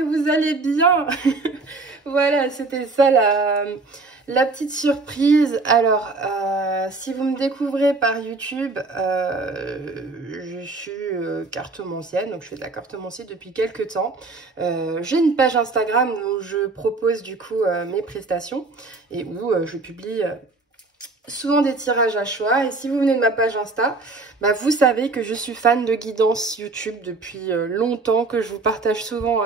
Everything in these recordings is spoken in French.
que vous allez bien. Voilà, c'était ça la petite surprise. Alors, si vous me découvrez par YouTube, je suis cartomancienne, donc je fais de la cartomancie depuis quelques temps. J'ai une page Instagram où je propose du coup mes prestations et où je publie souvent des tirages à choix. Et si vous venez de ma page Insta, bah vous savez que je suis fan de guidance YouTube depuis longtemps, que je vous partage souvent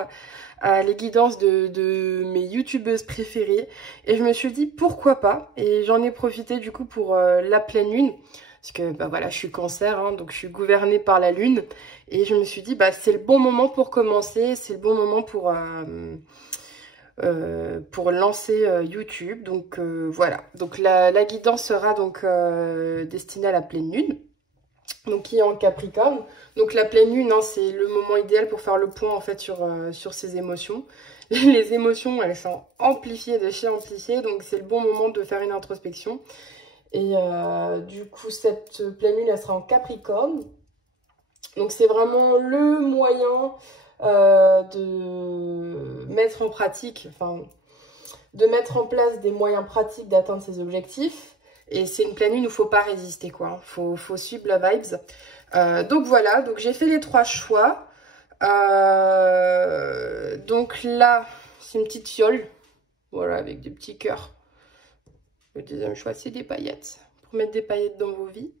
les guidances de mes youtubeuses préférées. Et je me suis dit pourquoi pas. Et j'en ai profité du coup pour la pleine lune. Parce que bah voilà, je suis cancer, hein, donc je suis gouvernée par la lune. Et je me suis dit bah c'est le bon moment pour commencer, c'est le bon moment pour lancer YouTube. Donc voilà, donc la guidance sera donc destinée à la pleine lune, donc qui est en Capricorne. Donc la pleine lune, hein, c'est le moment idéal pour faire le point en fait sur ses émotions. Les émotions, elles sont amplifiées de chez amplifiées, donc c'est le bon moment de faire une introspection. Et du coup, cette pleine lune, elle sera en Capricorne. Donc c'est vraiment le moyen de mettre en pratique, enfin, de mettre en place des moyens pratiques d'atteindre ses objectifs. Et c'est une pleine lune où il ne faut pas résister, quoi. Faut suivre la vibes. Donc voilà, donc j'ai fait les 3 choix. Donc là, c'est une petite fiole. Voilà, avec des petits cœurs. Le deuxième choix, c'est des paillettes. Pour mettre des paillettes dans vos vies.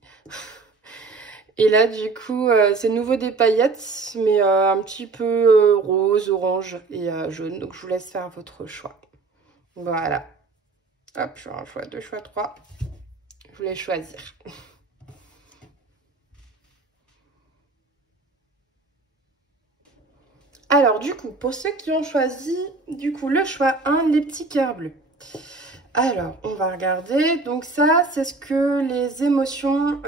Et là, du coup, c'est nouveau des paillettes, mais un petit peu rose, orange et jaune. Donc, je vous laisse faire votre choix. Voilà. Hop, je fais un choix, 2 choix, 3. Je vous laisse choisir. Alors, du coup, pour ceux qui ont choisi, du coup, le choix 1, les petits cœurs bleus. Alors, on va regarder. Donc ça, c'est ce que les émotions...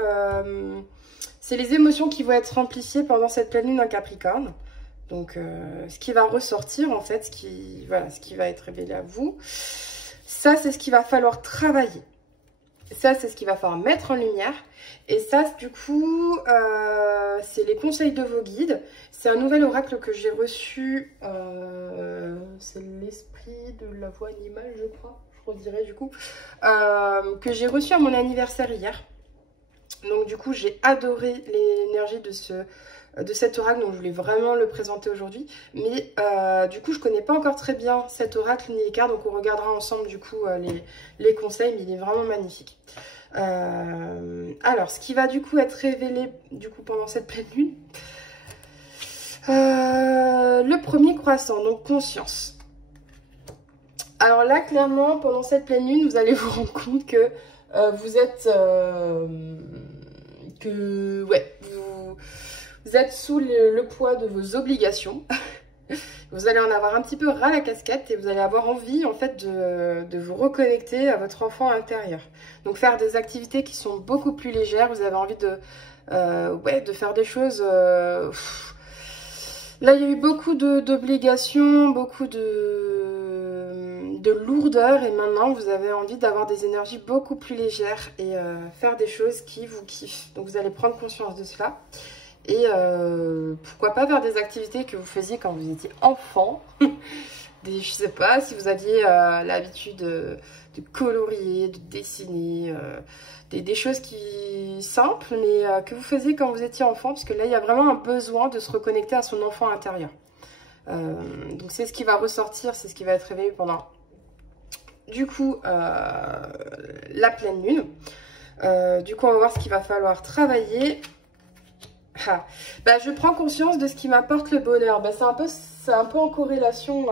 c'est les émotions qui vont être amplifiées pendant cette pleine lune en Capricorne. Donc, ce qui va ressortir, en fait, ce qui va être révélé à vous. Ça, c'est ce qu'il va falloir travailler. Ça, c'est ce qu'il va falloir mettre en lumière. Et ça, du coup, c'est les conseils de vos guides. C'est un nouvel oracle que j'ai reçu. C'est l'esprit de la voix animale, je crois. Je redirais, du coup. Que j'ai reçu à mon anniversaire hier. Donc du coup j'ai adoré l'énergie de cet oracle, donc je voulais vraiment le présenter aujourd'hui. Mais du coup je connais pas encore très bien cet oracle ni les cartes, donc on regardera ensemble du coup les conseils, mais il est vraiment magnifique. Alors ce qui va du coup être révélé du coup pendant cette pleine lune, le premier croissant, donc conscience. Alors là clairement pendant cette pleine lune vous allez vous rendre compte que vous êtes vous êtes sous le poids de vos obligations. Vous allez en avoir un petit peu ras la casquette et vous allez avoir envie en fait de vous reconnecter à votre enfant intérieur. Donc faire des activités qui sont beaucoup plus légères. Vous avez envie de faire des choses. Là il y a eu beaucoup d'obligations, beaucoup de lourdeur, et maintenant vous avez envie d'avoir des énergies beaucoup plus légères et faire des choses qui vous kiffent. Donc vous allez prendre conscience de cela et pourquoi pas faire des activités que vous faisiez quand vous étiez enfant. Je sais pas si vous aviez l'habitude de colorier, de dessiner, des choses simples mais que vous faisiez quand vous étiez enfant, parce que là il y a vraiment un besoin de se reconnecter à son enfant intérieur. Donc c'est ce qui va ressortir, c'est ce qui va être révélé pendant du coup la pleine lune. Du coup on va voir ce qu'il va falloir travailler. Je prends conscience de ce qui m'apporte le bonheur. C'est un peu en corrélation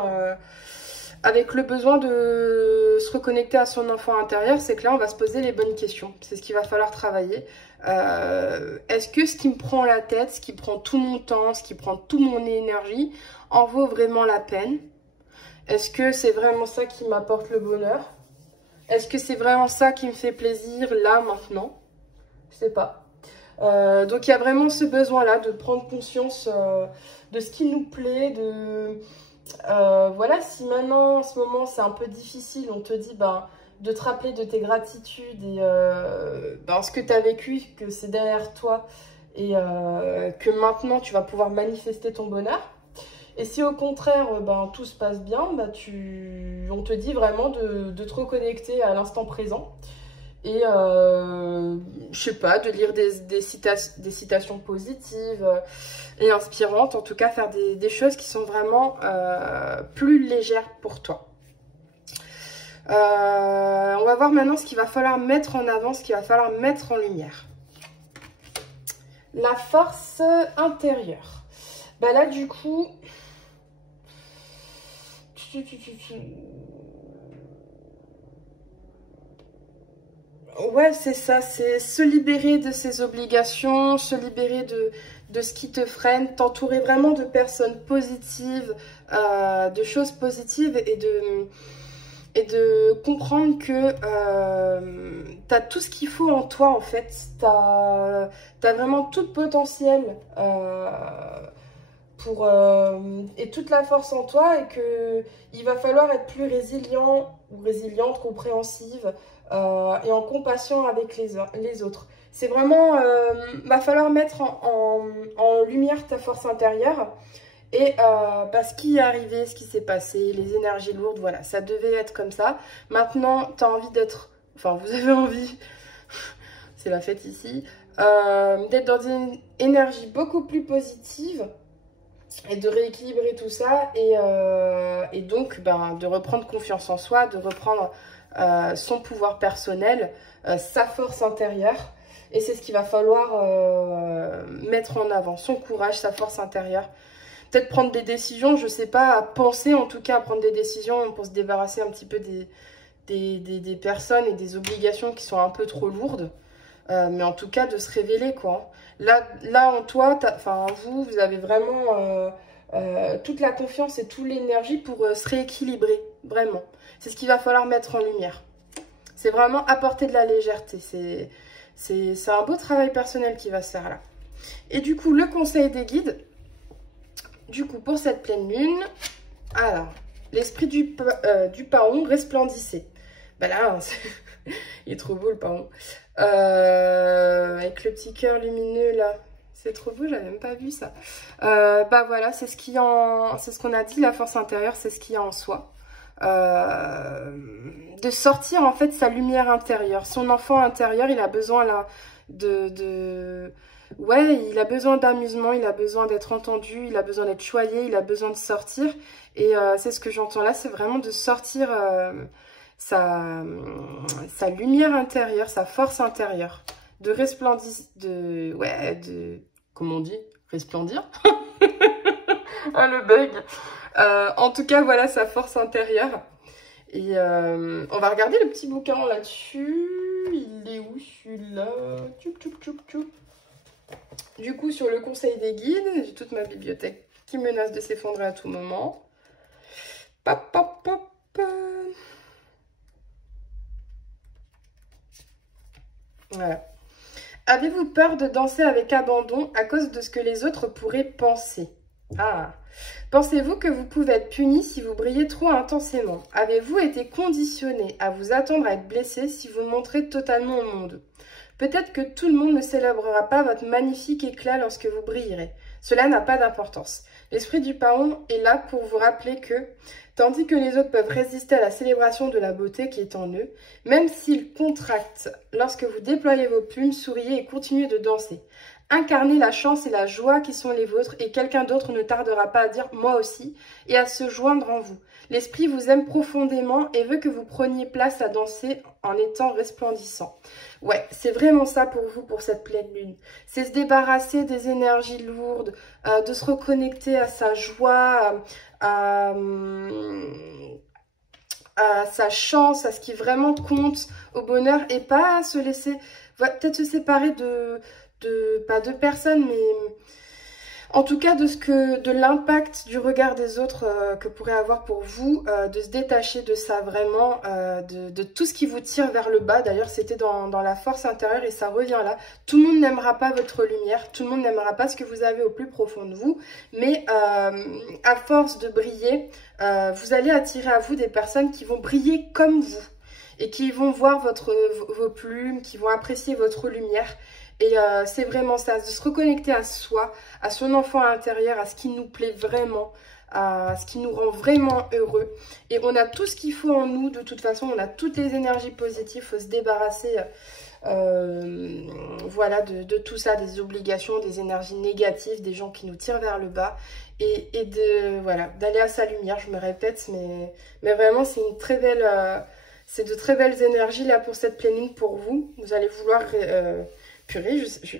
avec le besoin de se reconnecter à son enfant intérieur. C'est que là on va se poser les bonnes questions, c'est ce qu'il va falloir travailler. Est-ce que ce qui me prend la tête, ce qui prend tout mon temps, ce qui prend toute mon énergie en vaut vraiment la peine? Est-ce que c'est vraiment ça qui m'apporte le bonheur? Est-ce que c'est vraiment ça qui me fait plaisir là, maintenant? Je sais pas. Donc il y a vraiment ce besoin-là de prendre conscience de ce qui nous plaît, voilà, si maintenant, en ce moment, c'est un peu difficile, on te dit de te rappeler de tes gratitudes et ce que tu as vécu, que c'est derrière toi et que maintenant tu vas pouvoir manifester ton bonheur. Et si au contraire, ben, tout se passe bien, ben, on te dit vraiment de te reconnecter à l'instant présent. Et je sais pas, de lire des citations positives et inspirantes. En tout cas, faire des choses qui sont vraiment plus légères pour toi. On va voir maintenant ce qu'il va falloir mettre en avant, ce qu'il va falloir mettre en lumière. La force intérieure. Bah là, du coup... Ouais, c'est ça, c'est se libérer de ses obligations, se libérer de ce qui te freine, t'entourer vraiment de personnes positives, de choses positives et de comprendre que tu as tout ce qu'il faut en toi en fait. Tu as vraiment tout le potentiel et toute la force en toi, et qu'il va falloir être plus résilient ou résiliente, compréhensive et en compassion avec les autres. C'est vraiment, va falloir mettre en lumière ta force intérieure. Et ce qui est arrivé, ce qui s'est passé, les énergies lourdes, voilà, ça devait être comme ça. Maintenant, tu as envie d'être, enfin vous avez envie, c'est la fête ici, d'être dans une énergie beaucoup plus positive et de rééquilibrer tout ça et donc ben, de reprendre confiance en soi, de reprendre son pouvoir personnel, sa force intérieure. Et c'est ce qu'il va falloir mettre en avant, son courage, sa force intérieure. Peut-être prendre des décisions, je sais pas, à penser en tout cas à prendre des décisions pour se débarrasser un petit peu des personnes et des obligations qui sont un peu trop lourdes. Mais en tout cas de se révéler quoi. Là en toi, enfin vous avez vraiment toute la confiance et toute l'énergie pour se rééquilibrer, vraiment. C'est ce qu'il va falloir mettre en lumière. C'est vraiment apporter de la légèreté. C'est un beau travail personnel qui va se faire là. Et du coup, le conseil des guides, du coup, pour cette pleine lune, alors, l'esprit du paon resplendissait. Ben là, il est trop beau le paon. Avec le petit cœur lumineux là. C'est trop beau, j'avais même pas vu ça. Bah voilà, c'est ce qu'on a dit, la force intérieure, c'est ce qu'il y a en soi. De sortir en fait sa lumière intérieure. Son enfant intérieur, il a besoin là ouais, il a besoin d'amusement, il a besoin d'être entendu, il a besoin d'être choyé, il a besoin de sortir. Et c'est ce que j'entends là, c'est vraiment de sortir sa lumière intérieure, sa force intérieure. De resplendir, comment on dit? Resplendir. Ah, le bug. En tout cas, voilà sa force intérieure. Et on va regarder le petit bouquin là-dessus. Il est où celui-là? Du coup, sur le conseil des guides, j'ai toute ma bibliothèque qui menace de s'effondrer à tout moment. Pop, pop, pop. Voilà. Avez-vous peur de danser avec abandon à cause de ce que les autres pourraient penser? Ah. Pensez-vous que vous pouvez être puni si vous brillez trop intensément? Avez-vous été conditionné à vous attendre à être blessé si vous montrez totalement au monde? Peut-être que tout le monde ne célébrera pas votre magnifique éclat lorsque vous brillerez. Cela n'a pas d'importance. L'esprit du paon est là pour vous rappeler que, tandis que les autres peuvent résister à la célébration de la beauté qui est en eux, même s'ils contractent lorsque vous déployez vos plumes, souriez et continuez de danser. Incarnez la chance et la joie qui sont les vôtres et quelqu'un d'autre ne tardera pas à dire « moi aussi » et à se joindre en vous. L'esprit vous aime profondément et veut que vous preniez place à danser en étant resplendissant. Ouais, c'est vraiment ça pour vous pour cette pleine lune. C'est se débarrasser des énergies lourdes, de se reconnecter à sa joie, à sa chance, à ce qui vraiment compte, au bonheur et pas se laisser, peut-être se séparer pas de personnes, mais en tout cas de l'impact du regard des autres que pourrait avoir pour vous, de se détacher de ça vraiment, de tout ce qui vous tire vers le bas. D'ailleurs, c'était dans la force intérieure et ça revient là. Tout le monde n'aimera pas votre lumière, tout le monde n'aimera pas ce que vous avez au plus profond de vous, mais à force de briller, vous allez attirer à vous des personnes qui vont briller comme vous et qui vont voir vos plumes, qui vont apprécier votre lumière. Et c'est vraiment ça, de se reconnecter à soi, à son enfant intérieur, à ce qui nous plaît vraiment, à ce qui nous rend vraiment heureux. Et on a tout ce qu'il faut en nous, de toute façon, on a toutes les énergies positives, il faut se débarrasser voilà, de tout ça, des obligations, des énergies négatives, des gens qui nous tirent vers le bas. Et de voilà, d'aller à sa lumière, je me répète, mais vraiment c'est une très belle, c'est de très belles énergies là pour cette pleine lune pour vous. Vous allez vouloir, purée, je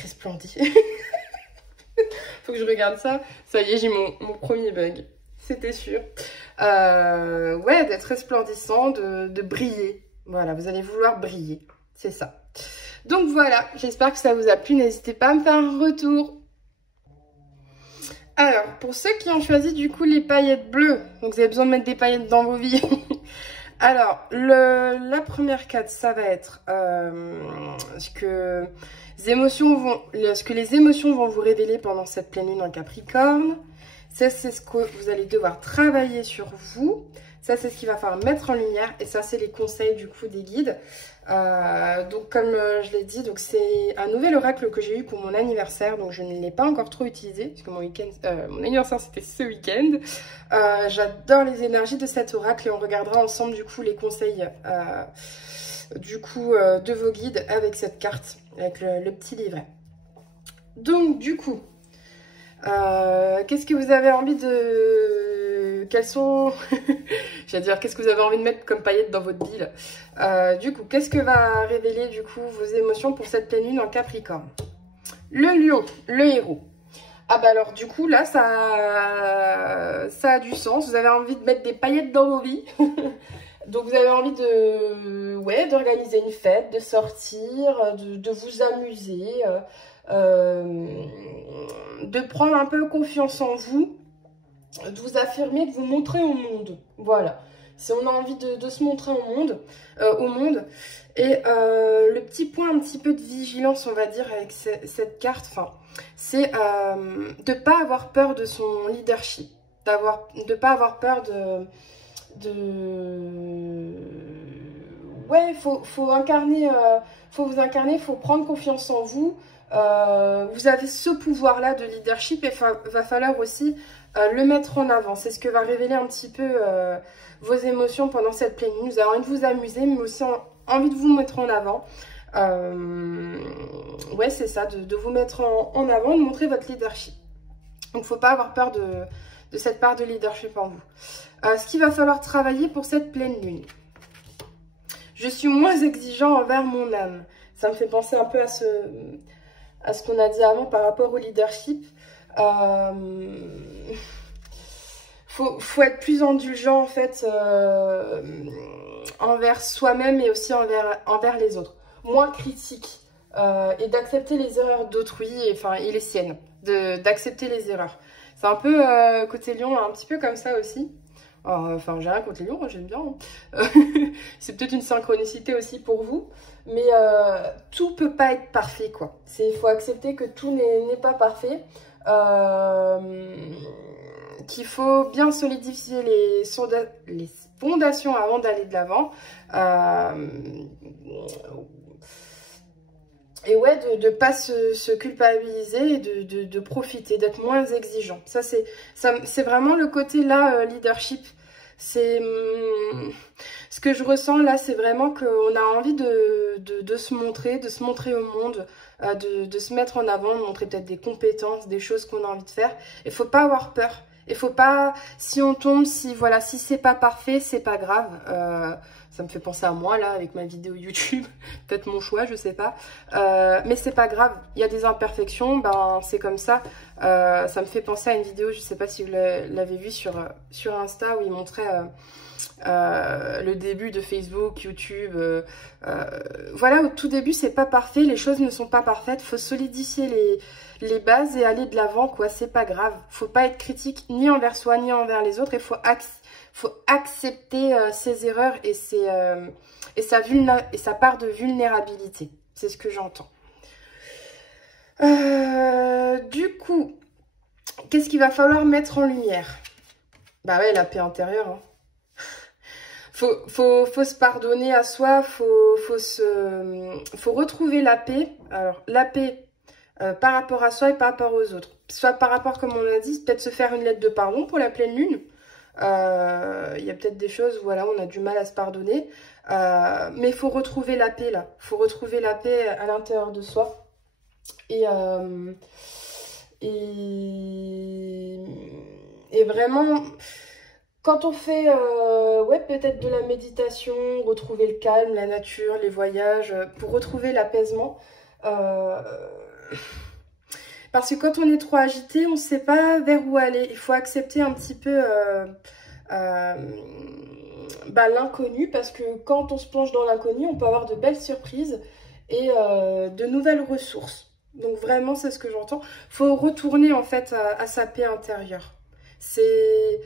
resplendis. Faut que je regarde ça. Ça y est, j'ai mon premier bug, c'était sûr. Ouais, d'être resplendissant, de briller. Voilà, vous allez vouloir briller, c'est ça. Donc voilà, j'espère que ça vous a plu. N'hésitez pas à me faire un retour. Alors, pour ceux qui ont choisi du coup les paillettes bleues, donc vous avez besoin de mettre des paillettes dans vos vies. Alors, la première carte, ça va être ce que les émotions vont vous révéler pendant cette pleine lune en Capricorne. Ça, c'est ce que vous allez devoir travailler sur vous. Ça, c'est ce qu'il va falloir mettre en lumière. Et ça, c'est les conseils du coup des guides. Donc, comme je l'ai dit, donc c'est un nouvel oracle que j'ai eu pour mon anniversaire. Donc, je ne l'ai pas encore trop utilisé. Parce que mon anniversaire, c'était ce week-end. J'adore les énergies de cet oracle. Et on regardera ensemble, du coup, les conseils de vos guides avec cette carte. Avec le petit livret. Donc, du coup... qu'est-ce que vous avez envie de... Quels sont... J'allais dire, qu'est-ce que vous avez envie de mettre comme paillettes dans votre vie là. Du coup, qu'est-ce que va révéler du coup vos émotions pour cette pleine lune en Capricorne? Le lion, le héros. Ah bah alors du coup là, ça a du sens. Vous avez envie de mettre des paillettes dans vos vies. Donc vous avez envie d'organiser une fête, de sortir, de vous amuser, de prendre un peu confiance en vous, de vous affirmer, de vous montrer au monde. Voilà. Si on a envie de se montrer au monde. Et le petit point un petit peu de vigilance, on va dire, avec cette carte, c'est de ne pas avoir peur de son leadership. De ne pas avoir peur Ouais, faut incarner, faut vous incarner, faut prendre confiance en vous. Vous avez ce pouvoir-là de leadership et va falloir aussi le mettre en avant. C'est ce que va révéler un petit peu vos émotions pendant cette pleine lune. Vous avez envie de vous amuser, mais aussi envie de vous mettre en avant. Ouais, c'est ça, de vous mettre en avant, de montrer votre leadership. Donc, il ne faut pas avoir peur de cette part de leadership en vous. Ce qu'il va falloir travailler pour cette pleine lune. Je suis moins exigeant envers mon âme. Ça me fait penser un peu à ce qu'on a dit avant par rapport au leadership. Faut être plus indulgent en fait envers soi-même et aussi envers les autres. Moins critique et d'accepter les erreurs d'autrui et les siennes. D'accepter les erreurs. C'est un peu côté lion, un petit peu comme ça aussi. J'ai rien contre les lions, j'aime bien. C'est peut-être une synchronicité aussi pour vous. Mais tout peut pas être parfait, quoi. Il faut accepter que tout n'est pas parfait. Qu'il faut bien solidifier les fondations avant d'aller de l'avant. Et ouais, de ne pas se culpabiliser et de profiter, d'être moins exigeant. Ça, c'est vraiment le côté là, leadership. C'est ce que je ressens là, c'est vraiment qu'on a envie de se montrer au monde, de se mettre en avant, de montrer peut-être des compétences, des choses qu'on a envie de faire. Il faut pas avoir peur. Il faut pas, si on tombe, si c'est pas parfait, c'est pas grave. Ça me fait penser à moi là avec ma vidéo YouTube, peut-être mon choix, je sais pas. Mais c'est pas grave, il y a des imperfections, c'est comme ça. Ça me fait penser à une vidéo, je sais pas si vous l'avez vue sur Insta où il montrait le début de Facebook, YouTube. Voilà, au tout début c'est pas parfait, les choses ne sont pas parfaites, faut solidifier les bases et aller de l'avant, quoi. C'est pas grave, faut pas être critique ni envers soi ni envers les autres, il faut accepter ses erreurs et sa part de vulnérabilité. C'est ce que j'entends. Du coup, qu'est-ce qu'il va falloir mettre en lumière? Bah ouais, la paix intérieure. Hein. Faut se pardonner à soi, faut retrouver la paix. Alors, la paix par rapport à soi et par rapport aux autres. Soit par rapport, comme on a dit, peut-être se faire une lettre de pardon pour la pleine lune. Il y a peut-être des choses où voilà, on a du mal à se pardonner. Mais il faut retrouver la paix là. Il faut retrouver la paix à l'intérieur de soi. Et vraiment, quand on fait ouais, peut-être de la méditation, retrouver le calme, la nature, les voyages, pour retrouver l'apaisement. Parce que quand on est trop agité, on ne sait pas vers où aller. Il faut accepter un petit peu l'inconnu, parce que quand on se plonge dans l'inconnu, on peut avoir de belles surprises et de nouvelles ressources. Donc vraiment, c'est ce que j'entends. Il faut retourner en fait à sa paix intérieure. C'est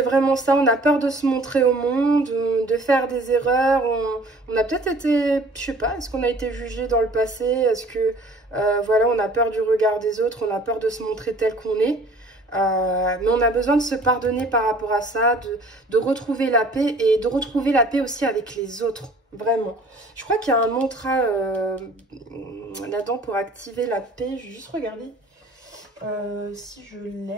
vraiment ça, on a peur de se montrer au monde, de faire des erreurs, on a peut-être été, je sais pas, est-ce qu'on a été jugé dans le passé, est-ce que, voilà, on a peur du regard des autres, on a peur de se montrer tel qu'on est, mais on a besoin de se pardonner par rapport à ça, de retrouver la paix, et de retrouver la paix aussi avec les autres, vraiment. Je crois qu'il y a un mantra là-dedans pour activer la paix, je vais juste regarder si je l'ai.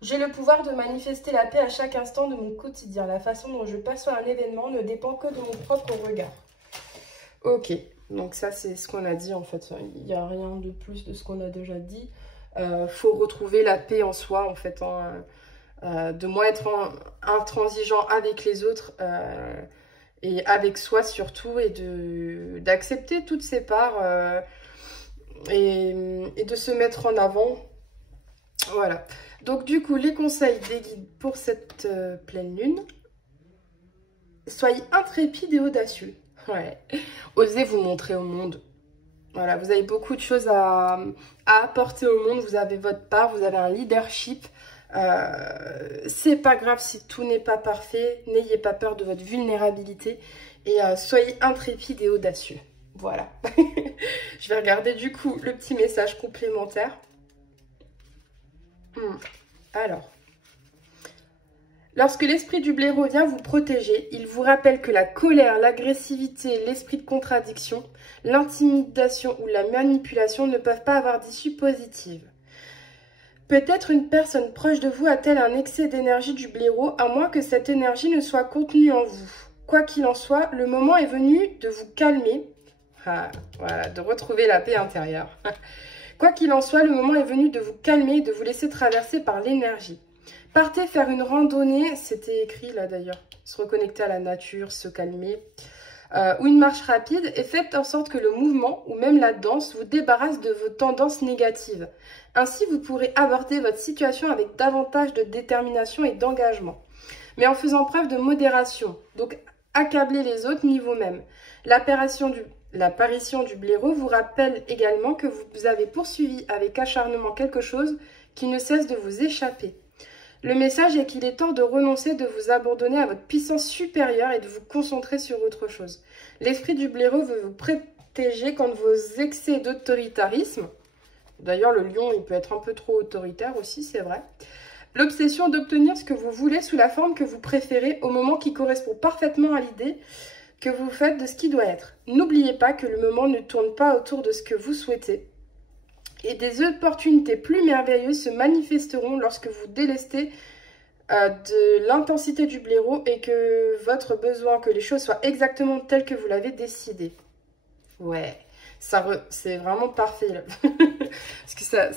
J'ai le pouvoir de manifester la paix à chaque instant de mon quotidien. La façon dont je perçois un événement ne dépend que de mon propre regard. Ok, donc ça c'est ce qu'on a dit en fait. Il n'y a rien de plus de ce qu'on a déjà dit. Faut retrouver la paix en soi en fait. De moins être intransigeant avec les autres et avec soi surtout. Et d'accepter toutes ces parts et de se mettre en avant. Voilà, donc du coup, les conseils des guides pour cette pleine lune. Soyez intrépide et audacieux. Ouais. Osez vous montrer au monde. Voilà, vous avez beaucoup de choses à apporter au monde. Vous avez votre part, vous avez un leadership. C'est pas grave si tout n'est pas parfait. N'ayez pas peur de votre vulnérabilité. Et soyez intrépide et audacieux. Voilà. Je vais regarder du coup le petit message complémentaire. Alors, lorsque l'esprit du blaireau vient vous protéger, il vous rappelle que la colère, l'agressivité, l'esprit de contradiction, l'intimidation ou la manipulation ne peuvent pas avoir d'issue positive. Peut-être une personne proche de vous a-t-elle un excès d'énergie du blaireau, à moins que cette énergie ne soit contenue en vous. Quoi qu'il en soit, le moment est venu de vous calmer, voilà, de retrouver la paix intérieure. Quoi qu'il en soit, le moment est venu de vous calmer et de vous laisser traverser par l'énergie. Partez faire une randonnée, c'était écrit là d'ailleurs, se reconnecter à la nature, se calmer, ou une marche rapide, et faites en sorte que le mouvement ou même la danse vous débarrasse de vos tendances négatives. Ainsi, vous pourrez aborder votre situation avec davantage de détermination et d'engagement, mais en faisant preuve de modération. Donc, accabler les autres ni vous-même. L'apparition du blaireau vous rappelle également que vous avez poursuivi avec acharnement quelque chose qui ne cesse de vous échapper. Le message est qu'il est temps de renoncer, de vous abandonner à votre puissance supérieure et de vous concentrer sur autre chose. L'esprit du blaireau veut vous protéger contre vos excès d'autoritarisme. D'ailleurs, le lion, il peut être un peu trop autoritaire aussi, c'est vrai. L'obsession d'obtenir ce que vous voulez sous la forme que vous préférez au moment qui correspond parfaitement à l'idée que vous faites de ce qui doit être. N'oubliez pas que le moment ne tourne pas autour de ce que vous souhaitez. Et des opportunités plus merveilleuses se manifesteront lorsque vous délestez de l'intensité du blaireau et que votre besoin que les choses soient exactement telles que vous l'avez décidé. Ouais, c'est vraiment parfait là. Parce que ça,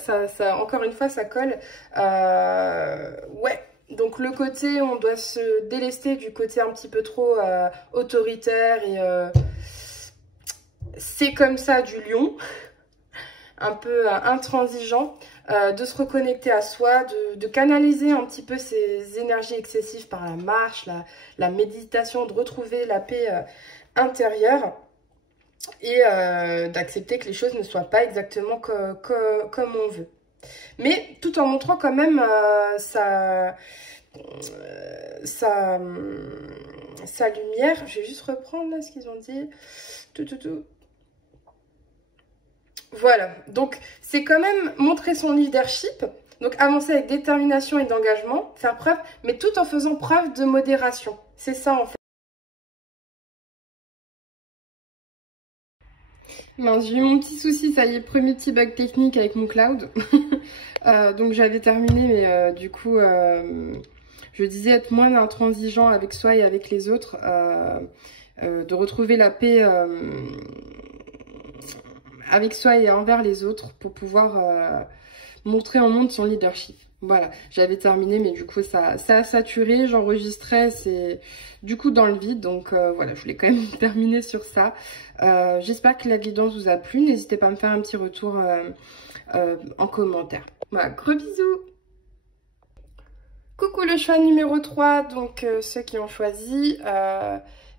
encore une fois, ça colle. Ouais, donc le côté, on doit se délester du côté un petit peu trop autoritaire et c'est comme ça du lion. Un peu intransigeant, de se reconnecter à soi, de canaliser un petit peu ces énergies excessives par la marche, la méditation, de retrouver la paix intérieure et d'accepter que les choses ne soient pas exactement comme on veut. Mais tout en montrant quand même sa lumière. Je vais juste reprendre là ce qu'ils ont dit. Voilà, donc c'est quand même montrer son leadership, donc avancer avec détermination et d'engagement, faire preuve, mais tout en faisant preuve de modération. C'est ça en fait. Mince, j'ai eu mon petit souci, ça y est, premier petit bug technique avec mon cloud. Donc j'avais terminé, mais du coup, je disais être moins intransigeant avec soi et avec les autres, de retrouver la paix avec soi et envers les autres pour pouvoir montrer au monde son leadership. Voilà, j'avais terminé, mais du coup, ça a saturé, j'enregistrais, c'est du coup dans le vide, donc voilà, je voulais quand même terminer sur ça. J'espère que la guidance vous a plu, n'hésitez pas à me faire un petit retour en commentaire. Voilà, gros bisous. Coucou le choix numéro 3, donc ceux qui ont choisi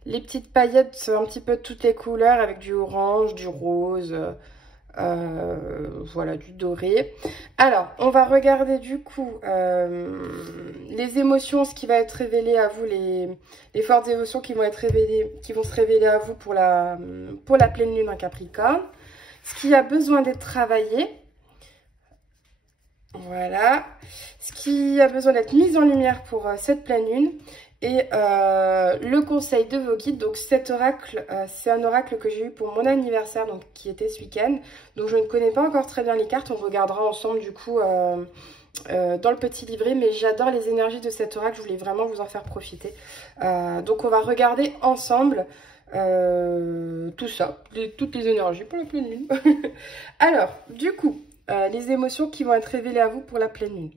les petites paillettes un petit peu de toutes les couleurs avec du orange, du rose, voilà, du doré. Alors, on va regarder du coup les émotions, ce qui va être révélé à vous, les fortes émotions qui vont être révélées, qui vont se révéler à vous pour la pleine lune en Capricorne. Ce qui a besoin d'être travaillé. Voilà. Ce qui a besoin d'être mis en lumière pour cette pleine lune. Et le conseil de vos guides, donc cet oracle, c'est un oracle que j'ai eu pour mon anniversaire, donc qui était ce week-end. Donc je ne connais pas encore très bien les cartes, on regardera ensemble du coup dans le petit livret. Mais j'adore les énergies de cet oracle, je voulais vraiment vous en faire profiter. Donc on va regarder ensemble tout ça, toutes les énergies pour la pleine lune. Alors, du coup, les émotions qui vont être révélées à vous pour la pleine lune.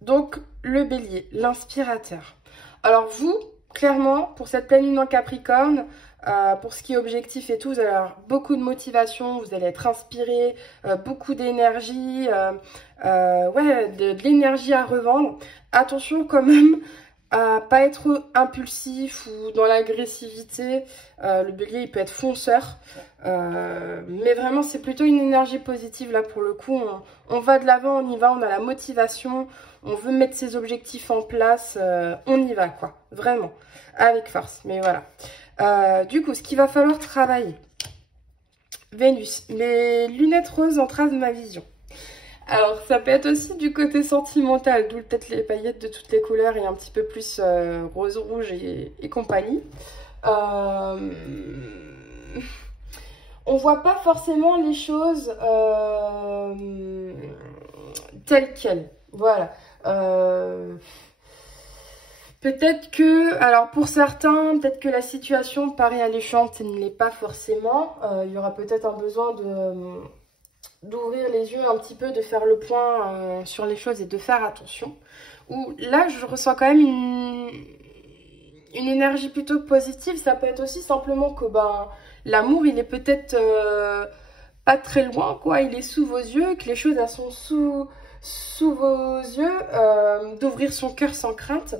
Donc, le bélier, l'inspirateur. Alors vous, clairement, pour cette pleine lune en Capricorne, pour ce qui est objectif et tout, vous allez avoir beaucoup de motivation, vous allez être inspiré, beaucoup d'énergie, ouais, de l'énergie à revendre. Attention quand même à pas être impulsif ou dans l'agressivité. Le bélier, il peut être fonceur. Mais vraiment, c'est plutôt une énergie positive là pour le coup. On va de l'avant, on y va, on a la motivation. On veut mettre ses objectifs en place, on y va quoi, vraiment, avec force, mais voilà. Du coup, ce qu'il va falloir travailler, Vénus, les lunettes roses entravent ma vision. Alors, ça peut être aussi du côté sentimental, d'où peut-être les paillettes de toutes les couleurs et un petit peu plus rose, rouge et compagnie. On voit pas forcément les choses telles quelles, voilà. Peut-être que, alors pour certains, peut-être que la situation paraît alléchante et ne l'est pas forcément. Il y aura peut-être un besoin d'ouvrir les yeux un petit peu, de faire le point sur les choses et de faire attention. Ou là, je ressens quand même une énergie plutôt positive. Ça peut être aussi simplement que l'amour, il est peut-être pas très loin, quoi. Il est sous vos yeux, que les choses elles sont sous vos yeux, d'ouvrir son cœur sans crainte,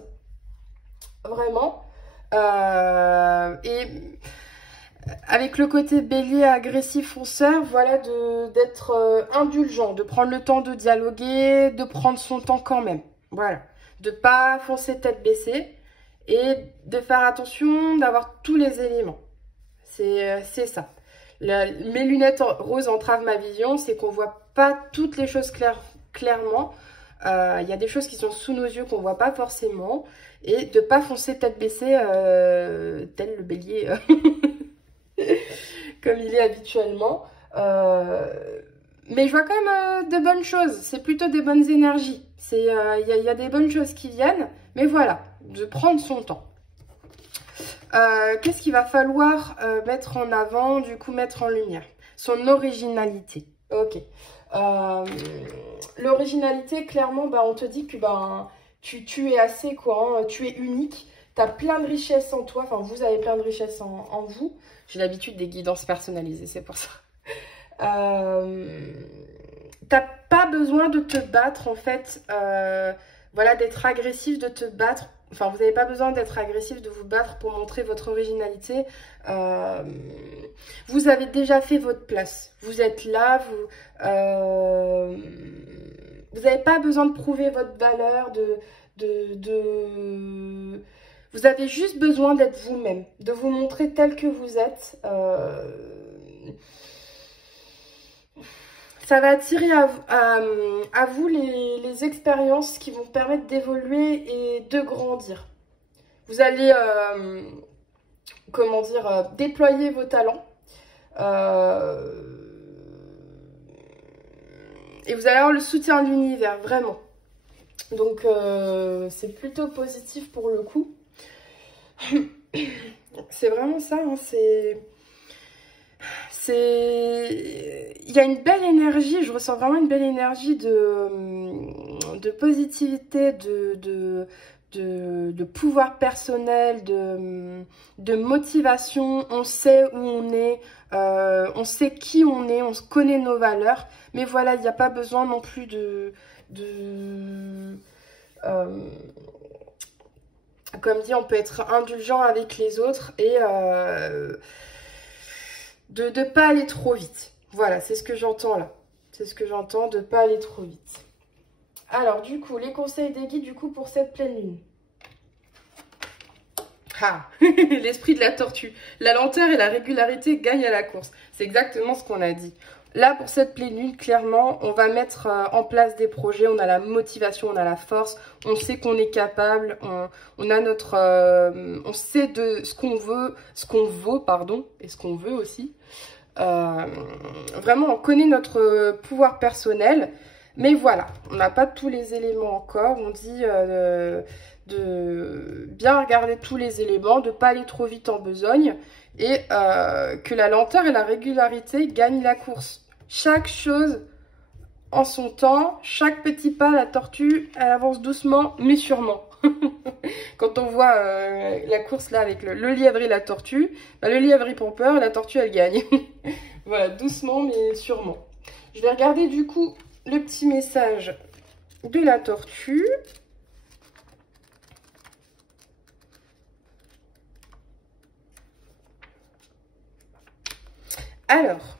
vraiment. Et avec le côté bélier agressif fonceur, voilà, d'être indulgent, de prendre le temps de dialoguer, de prendre son temps quand même, voilà, de pas foncer tête baissée et de faire attention d'avoir tous les éléments, c'est ça. Mes lunettes roses entravent ma vision, c'est qu'on voit pas toutes les choses clairement. Il y a des choses qui sont sous nos yeux qu'on voit pas forcément. Et de pas foncer tête baissée tel le bélier comme il est habituellement. Mais je vois quand même de bonnes choses. C'est plutôt des bonnes énergies. Il y a des bonnes choses qui viennent. Mais voilà, de prendre son temps. Qu'est-ce qu'il va falloir mettre en avant, du coup mettre en lumière? Son originalité. Ok. L'originalité, clairement, on te dit que tu es assez, quoi, hein, tu es unique. Tu as plein de richesses en toi, enfin vous avez plein de richesses en vous. J'ai l'habitude des guidances personnalisées, c'est pour ça. T'as pas besoin de te battre en fait, voilà, d'être agressif, de te battre. Enfin, vous n'avez pas besoin d'être agressif, de vous battre pour montrer votre originalité. Vous avez déjà fait votre place. Vous êtes là, vous n'avez pas besoin de prouver votre valeur, vous avez juste besoin d'être vous-même, de vous montrer tel que vous êtes. Ça va attirer à vous les expériences qui vont permettre d'évoluer et de grandir. Vous allez, comment dire, déployer vos talents. Et vous allez avoir le soutien de l'univers, vraiment. Donc, c'est plutôt positif pour le coup. C'est vraiment ça, hein, il y a une belle énergie, je ressens vraiment une belle énergie de positivité, de pouvoir personnel, de motivation. On sait où on est, on sait qui on est, on connaît nos valeurs. Mais voilà, il n'y a pas besoin non plus comme dit, on peut être indulgent avec les autres et de ne pas aller trop vite. Voilà, c'est ce que j'entends là. C'est ce que j'entends, de ne pas aller trop vite. Alors, du coup, les conseils des guides, du coup, pour cette pleine lune. Ah, l'esprit de la tortue. La lenteur et la régularité gagnent à la course. C'est exactement ce qu'on a dit. Là, pour cette pleine lune, clairement, on va mettre en place des projets. On a la motivation, on a la force. On sait qu'on est capable. On a notre... on sait de ce qu'on veut, pardon, et ce qu'on veut aussi. Vraiment, on connaît notre pouvoir personnel. Mais voilà, on n'a pas tous les éléments encore. On dit de bien regarder tous les éléments, de ne pas aller trop vite en besogne. Et que la lenteur et la régularité gagnent la course. Chaque chose en son temps, chaque petit pas, la tortue, elle avance doucement, mais sûrement. Quand on voit la course là avec le lièvre et la tortue, bah, le lièvre il prend peur, la tortue elle gagne. Voilà, doucement mais sûrement. Je vais regarder du coup le petit message de la tortue. Alors,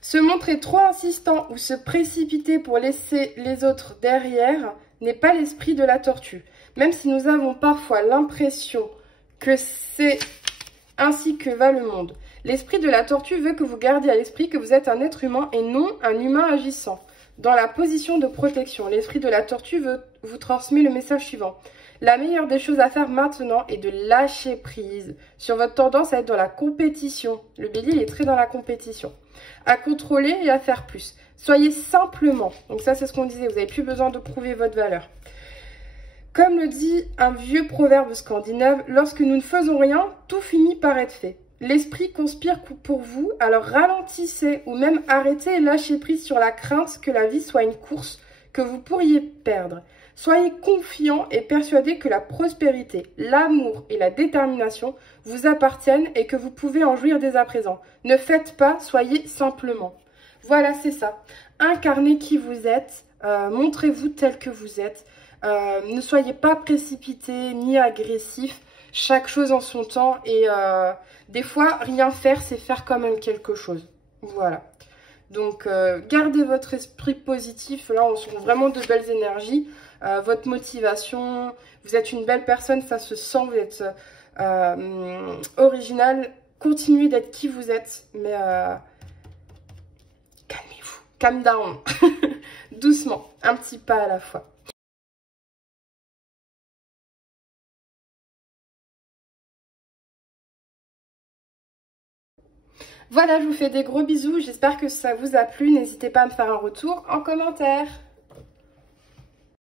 se montrer trop insistant ou se précipiter pour laisser les autres derrière n'est pas l'esprit de la tortue. Même si nous avons parfois l'impression que c'est ainsi que va le monde. L'esprit de la tortue veut que vous gardiez à l'esprit que vous êtes un être humain et non un humain agissant. Dans la position de protection, l'esprit de la tortue vous transmet le message suivant. La meilleure des choses à faire maintenant est de lâcher prise sur votre tendance à être dans la compétition. Le bélier, il est très dans la compétition. À contrôler et à faire plus. Soyez simplement. Donc ça, c'est ce qu'on disait. Vous n'avez plus besoin de prouver votre valeur. Comme le dit un vieux proverbe scandinave, lorsque nous ne faisons rien, tout finit par être fait. L'esprit conspire pour vous, alors ralentissez ou même arrêtez et lâchez prise sur la crainte que la vie soit une course que vous pourriez perdre. Soyez confiants et persuadés que la prospérité, l'amour et la détermination vous appartiennent et que vous pouvez en jouir dès à présent. Ne faites pas, soyez simplement. Voilà, c'est ça. Incarnez qui vous êtes, montrez-vous tel que vous êtes. Ne soyez pas précipité ni agressif. Chaque chose en son temps et des fois, rien faire, c'est faire quand même quelque chose. Voilà. Donc, gardez votre esprit positif. Là, on sent vraiment de belles énergies. Votre motivation, vous êtes une belle personne, ça se sent, vous êtes original. Continuez d'être qui vous êtes, mais calmez-vous, calm down, doucement, un petit pas à la fois. Voilà, je vous fais des gros bisous, j'espère que ça vous a plu, n'hésitez pas à me faire un retour en commentaire.